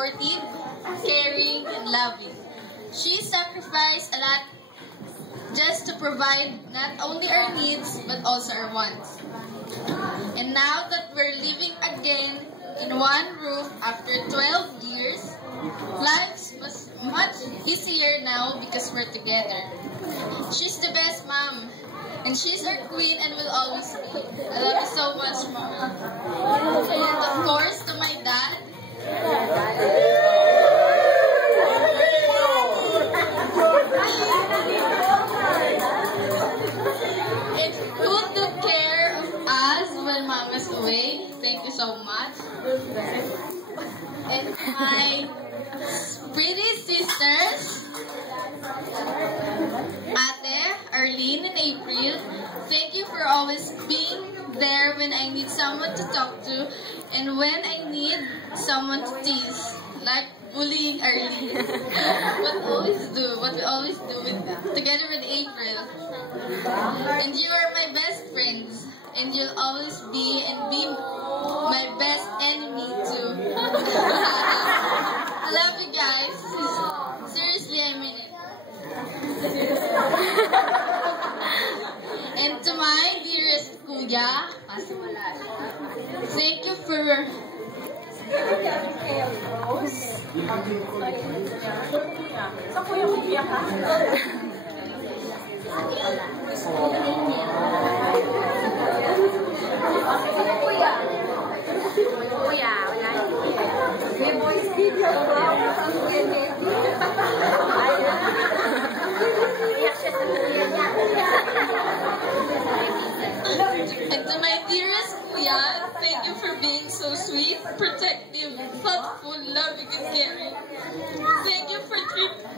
supportive, caring, and loving. She sacrificed a lot just to provide not only our needs but also our wants. And now that we're living again in one roof after 12 years, life was much easier now because we're together. She's the best mom, and she's our queen and will always be. I love you so much, Mom. And of course, to my dad. If who took care of us when Mom was away, thank you so much. And my pretty sisters, Ate, Arlene, and April, thank you for always being there when I need someone to talk to and when I need someone to tease, like bullying Arlene. What we always do together with April. And you are my best friends, and you'll always be my best enemy too. I love you guys. Seriously, I mean it. And to my dearest Kuya, thank you for And to my dearest Kuya, thank you for being so sweet, protective, thoughtful, loving, and caring. Thank you for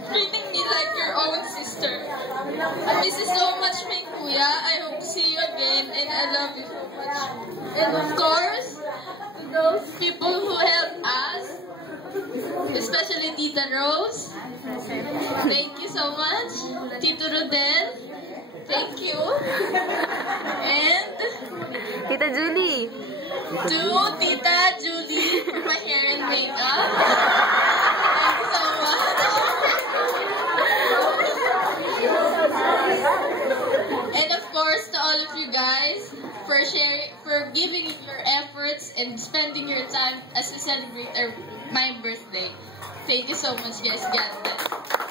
treating me like your own sister. I miss you so much, my Kuya. I hope to see you again, and I love you so much. And of course, to those people who helped us, especially Tita Rose, thank you so much. Tito Rodel, thank you. And Tita Julie. to Tita Julie for my hair and makeup. Thank you so much. And of course, to all of you guys for giving your efforts and spending your time as we celebrate my birthday. Thank you so much, guys. God bless.